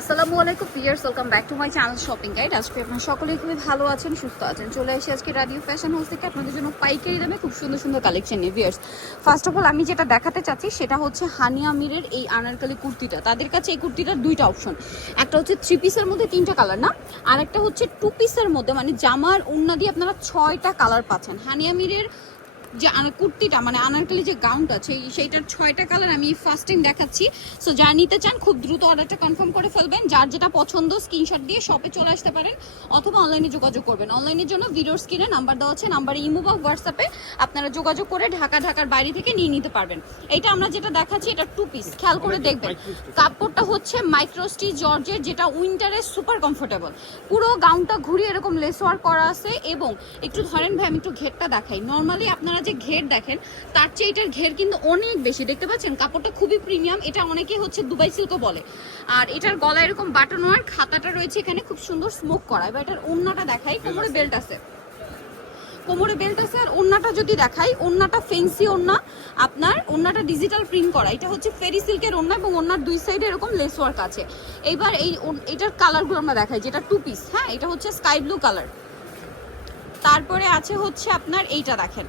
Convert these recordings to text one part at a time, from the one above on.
আসসালামু আলাইকুম viewers welcome back to my channel shopping guide. আজকে আপনারা সকলেই খুবই ভালো আছেন, সুস্থ আছেন। চলে এসে আজকে রাডিও ফ্যাশন হাউস থেকে আপনাদের জন্য পাইকারি দামে খুব সুন্দর সুন্দর কালেকশন নিয়ে ভিয়ার্স ফার্স্ট অফ অল আমি যেটা দেখাতে চাচ্ছি, সেটা হচ্ছে হানিয়া মিরের এই আনারকালি কুর্তিটা। তাদের কাছে এই কুর্তিটার দুইটা অপশন একটা হচ্ছে থ্রি পিসের মধ্যে তিনটা কালার না? আর একটা হচ্ছে টু পিসের মধ্যে মানে জামার ওন্না দিয়ে আপনারা ছয়টা কালার পাচ্ছেন। হানিয়া মিরের যে কুর্তিটা মানে আনারকলি যে গাউনটা আছে সেইটার ছয়টা কালার আমি ফার্স্ট টাইম দেখাচ্ছি। সো যা নিতে চান খুব দ্রুত অর্ডারটা কনফার্ম করে ফেলবেন। যার যেটা পছন্দ স্ক্রিনশট দিয়ে শপে চলে আসতে পারেন অথবা অনলাইনে যোগাযোগ করবেন। অনলাইনের জন্য ভিডিওর স্ক্রিনে নাম্বার দেওয়া আছে নাম্বারে ইমো বা হোয়াটসঅ্যাপে আপনারা যোগাযোগ করে ঢাকা ঢাকার বাইরে থেকে নিয়ে নিতে পারবেন। এটা আমরা যেটা দেখাচ্ছি এটা টু পিস খেয়াল করে দেখবেন কাপড়টা হচ্ছে মাইক্রোস্টি জর্জের যেটা উইন্টারে সুপার কমফোর্টেবল পুরো গাউনটা ঘুরিয়ে এরকম লেস ওয়ার্ক করা আছে এবং একটু ধরেন ভাই আমি একটু ঘেরটা দেখাই। নর্মালি আপনারা যে ঘের দেখেন তার চেয়ে এটার ঘের কিন্তু অনেক বেশি। দেখতে পাচ্ছেন? কাপড়টা খুবই প্রিমিয়াম এটা অনেকে হচ্ছে দুবাই সিল্কও বলে। আর এটার গলায় এরকম বাটন ওয়ার খাতাটা রয়েছে এখানে খুব সুন্দর স্মোক করা। এবার এটার ওন্নাটা দেখাই। কোমরে বেল্ট আছে। কোমরে বেল্ট আছে আর ওন্নাটা যদি দেখাই ওন্নাটা ফেন্সি ওন্না আপনার ওন্নাটা ডিজিটাল প্রিন্ট করা। এটা হচ্ছে ফেরি সিল্কের ওন্না এবং ওন্নার দুই সাইডে এরকম লেস ওয়ার্ক আছে। এইবার এই এটার কালারগুলো আমরা দেখাই যেটা টু পিস হ্যাঁ? এটা হচ্ছে স্কাই ব্লু কালার তারপরে আছে হচ্ছে আপনার এইটা দেখেন।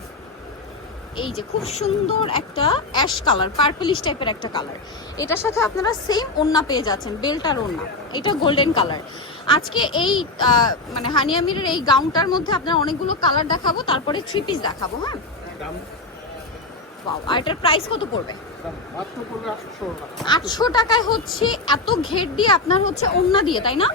এই যে খুব সুন্দর একটা অ্যাশ কালার পার্পলিশ টাইপের একটা কালার। এটার সাথে আপনারা সেম ওন্না পেয়ে যাচ্ছেন বেল্টার ওন্না এটা গোল্ডেন কালার আজকে এই মানে হানিয়ামিরের এই গাউনটার মধ্যে আপনারা অনেকগুলো কালার দেখাবো তারপরে থ্রি পিস দেখাবো হ্যাঁ? আর এটার প্রাইস কত পড়বে? আটশো টাকায় হচ্ছে, এত ঘের দিয়ে আপনার হচ্ছে ওন্না দিয়ে, তাই না?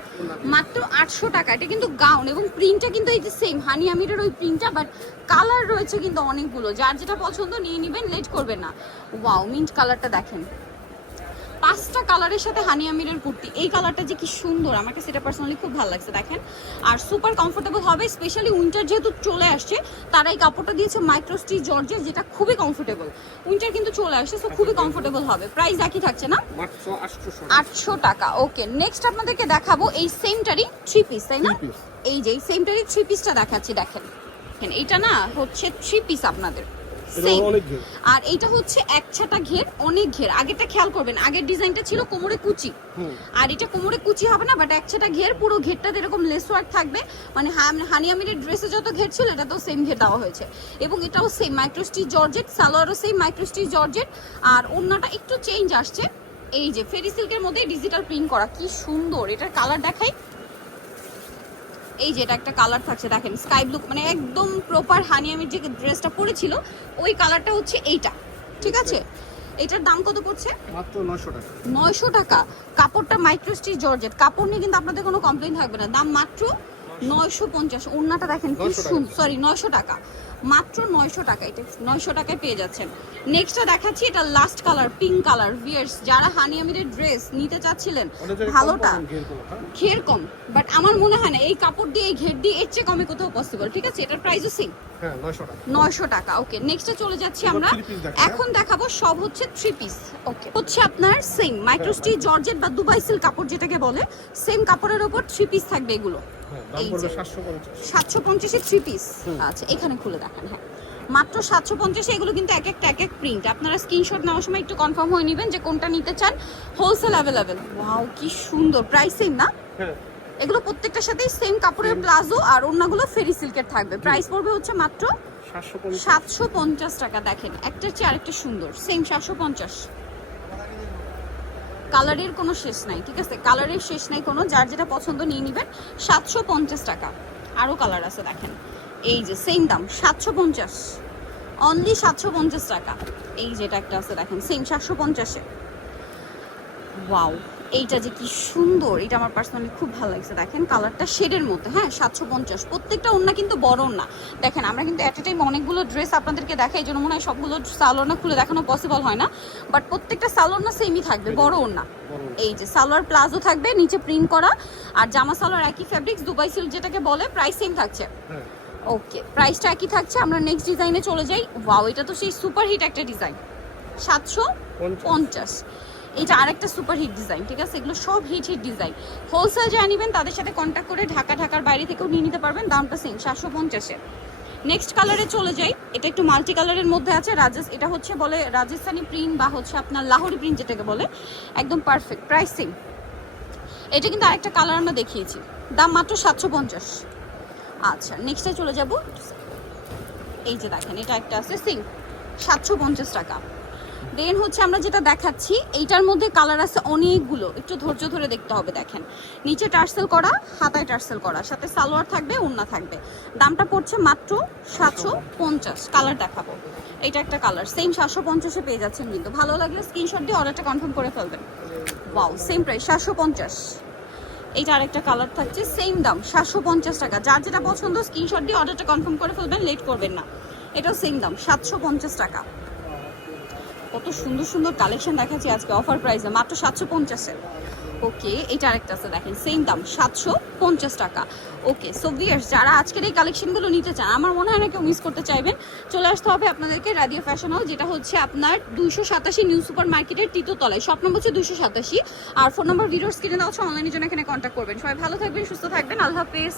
মাত্র আটশো টাকা। এটা কিন্তু গাউন এবং প্রিন্টটা কিন্তু এই যে সেম হানি আমিরের ওই প্রিন্টটা বাট কালার রয়েছে কিন্তু অনেকগুলো। যার যেটা পছন্দ নিয়ে নেবেন লেট করবেন না। ওয়াও মিন্ট কালারটা দেখেন। পাঁচটা কালারের সাথে হানি আমিরের কুর্তি। এই কালারটা যে কি সুন্দর আমার কাছে এটা পার্সোনালি খুব ভালো লাগছে দেখেন। আর সুপার কমফোর্টেবল হবে স্পেশালি উইন্টার যেহেতু চলে আসছে তারা এই কাপড়টা দিয়েছে মাইক্রোস্টি জর্জের যেটা খুবই কমফোর্টেবল উইন্টার কিন্তু চলে আসছে সো খুবই কমফোর্টেবল হবে। প্রাইস একই থাকছে না? আটশো টাকা। ওকে নেক্সট আপনাদেরকে দেখাবো এই সেমটারই থ্রি পিস তাই না? এই যে এই সেমটারই থ্রি পিসটা দেখাচ্ছি দেখেন। দেখেন, এইটা না হচ্ছে থ্রি পিস আপনাদের। এটা আর এইটা হচ্ছে এক ছাটা ঘের অনেক ঘের। আগেরটা খেয়াল করবেন আগের ডিজাইনটা ছিল কোমরে কুচি। আর এটা কোমরে কুচি হবে না বাট এক ছাটা ঘের পুরো ঘেরটাতে এরকম লেস ওয়ার্ক থাকবে। মানে হানিয়ামিরের ড্রেসে যত ঘের ছিল এটা তো সেম ঘের দেওয়া হয়েছে। এবং এটাও সেম মাইক্রোস্টি জর্জেট সালোয়ারও সেম মাইক্রোস্টি জর্জেট আর অন্যটা একটু চেঞ্জ আসছে। এই যে ফেরি সিল্কের মধ্যে ডিজিটাল প্রিন্ট করা কি সুন্দর। এটার কালার দেখাই। এই যে এটা একটা কালার থাকছে দেখেন স্কাই ব্লু মানে একদম প্রপার হানি আমি যে ড্রেসটা পরেছিল ওই কালারটা হচ্ছে এইটা ঠিক আছে? এটার দাম কত পড়ছে? মাত্র নয়শো টাকা। নয়শো টাকা। কাপড়টা মাইক্রোস্টিচ জর্জেট কাপড় নিয়ে কিন্তু আপনাদের কোনো কমপ্লেইন থাকবে না। দাম মাত্র নয়শো পঞ্চাশ ওড়নাটা দেখেন কি সরি নয়শো টাকা। মাত্র নয়শো টাকা এটা নয়শো টাকায় পেয়ে যাচ্ছেন। নেক্সটটা দেখাচ্ছি এটা last colour pink colour viewers যারা হানিয়ামিরের ড্রেস নিতে চাচ্ছিলেন ভালোটা হ্যাঁ? ঘের কম বাট আমার মনে হয় না এই কাপড় দিয়ে এই ঘের দিয়ে এর চেয়ে কমে কোথাও পসিবল ঠিক আছে? এটার প্রাইসও সেম হ্যাঁ নয়শো টাকা। ওকে নেক্সটে চলে যাচ্ছি আমরা। হ্যাঁ? এখন দেখাবো সব হচ্ছে থ্রি পিস ওকে হচ্ছে আপনার সেম মাইক্রোস্টি জর্জেট বা দুবাই সিল্ক কাপড় যেটাকে বলে সেম কাপড়ের ওপর থ্রি পিস থাকবে এগুলো। হ্যাঁ। সাতশো পঞ্চাশে। থ্রি পিস আচ্ছা এখানে খুলে দেখান হ্যাঁ। মাত্র সাতশো পঞ্চাশে এগুলো কিন্তু এক একটা এক এক প্রিন্ট আপনারা স্ক্রিনশট নেওয়ার সময় একটু কনফার্ম হয়ে নেবেন যে কোনটা নিতে চান। হোলসেল অ্যাভেলেবেল ওয়াও কি সুন্দর। প্রাইস সেম না? হ্যাঁ। এগুলো প্রত্যেকটার সাথেই সেম কাপড়ের প্লাজো আর অন্যগুলো ফেরি সিল্কের থাকবে। প্রাইস পড়বে হচ্ছে মাত্র সাতশো পঞ্চাশ। সাতশো পঞ্চাশ টাকা। দেখেন একটার চেয়ে আরেকটা সুন্দর। সেম সাতশো পঞ্চাশ। কালারের কোনো শেষ নাই, ঠিক আছে? কালারের শেষ নাই কোনো, যার যেটা পছন্দ নিয়ে নেবেন। সাতশো পঞ্চাশ টাকা। আরও কালার আছে, দেখেন। এই যে সেম দাম, সাতশো পঞ্চাশ। অনলি সাতশো পঞ্চাশ টাকা। এই যেটা একটা আছে, দেখেন সেম সাতশো পঞ্চাশে। ওয়াও এইটা যে কি সুন্দর এটা আমার পার্সোনালি খুব ভালো লাগছে। দেখেন কালারটা শেডের মধ্যে হ্যাঁ? সাতশো পঞ্চাশ। প্রত্যেকটা ওন্না কিন্তু বড় না দেখেন আমরা কিন্তু অ্যাট এ টাইম অনেকগুলো ড্রেস আপনাদেরকে দেখাই এই জন্য মনে হয় সবগুলো সালোয়ার খুলে দেখানো পসিবল হয় না। বাট প্রত্যেকটা সালোয়ার না সেমই থাকবে বড় বড়। এই যে সালোয়ার প্লাজো থাকবে নিচে প্রিন্ট করা। আর জামা সালোয়ার একই ফ্যাব্রিক্স দুবাই সিল্ক যেটাকে বলে প্রাইস সেম থাকছে। হ্যাঁ। ওকে প্রাইসটা একই থাকছে। আমরা নেক্সট ডিজাইনে চলে যাই। ওয়াও এটা তো সেই সুপার হিট একটা ডিজাইন সাতশো পঞ্চাশ। এটা আরেকটা সুপার হিট ডিজাইন ঠিক আছে? এগুলো সব হিট হিট ডিজাইন হোলসেল যা নেবেন, তাদের সাথে কন্ট্যাক্ট করে ঢাকা, ঢাকার বাইরে থেকেও নিয়ে নিতে পারবেন দামটা সেম সাতশো পঞ্চাশের। নেক্সট কালারে চলে যাই, এটা একটু মাল্টি কালারের মধ্যে আছে, রাজেশ, এটা হচ্ছে বলে রাজস্থানি প্রিন্ট বা হচ্ছে আপনার লাহোরি প্রিন্ট যেটাকে বলে, একদম পারফেক্ট প্রাইস সেম এটা কিন্তু আরেকটা কালার আমরা দেখিয়েছি, দাম মাত্র সাতশো পঞ্চাশ। আচ্ছা নেক্সটে চলে যাব। এই যে দেখেন, এটা একটা আছে সিং সাতশো পঞ্চাশ টাকা। দেন হচ্ছে আমরা যেটা দেখাচ্ছি, এইটার মধ্যে কালার আছে অনেকগুলো। একটু ধৈর্য ধরে দেখতে হবে, দেখেন। নিচে টার্সেল করা, হাতায় টার্সেল করা। সাথে সালোয়ার থাকবে ওন্না থাকবে। দামটা পড়ছে মাত্র সাতশো পঞ্চাশ। কালার দেখাবো। এটা একটা কালার সেম সাতশো পঞ্চাশে পেয়ে যাচ্ছেন কিন্তু। ভালো লাগলে স্ক্রিনশট দিয়ে অর্ডারটা কনফার্ম করে ফেলবেন। ওয়াও সেম প্রাইস সাতশো পঞ্চাশ। এইটা আরেকটা কালার থাকছে সেম দাম, সাতশো পঞ্চাশ টাকা। যার যেটা পছন্দ স্ক্রিনশট দিয়ে অর্ডারটা কনফার্ম করে ফেলবেন লেট করবেন না। এটাও সেম দাম, সাতশো পঞ্চাশ টাকা। কত সুন্দর সুন্দর কালেকশন দেখাচ্ছি আজকে অফার প্রাইসে মাত্র সাতশো পঞ্চাশে ওকে এটা আরেকটা আছে দেখেন সেম দাম, সাতশো পঞ্চাশ টাকা। ওকে সো ভিয়ার্স যারা আজকের এই কালেকশনগুলো নিতে চান, আমার মনে হয় না কেউ মিস করতে চাইবেন। চলে আসতে হবে আপনাদেরকে রাডিও ফ্যাশন হল যেটা হচ্ছে আপনার দুইশো সাতাশি নিউ সুপার মার্কেটের তৃতীয়তলায় স্বপ্ন নম্বর হচ্ছে দুইশো সাতাশি। আর ফোন নম্বর ভিডিওর স্ক্রিনে দেওয়া হচ্ছে অনলাইনের জন্য এখানে কন্ট্যাক্ট করবেন। সবাই ভালো থাকবেন, সুস্থ থাকবেন। আল্লাহ হাফেজ।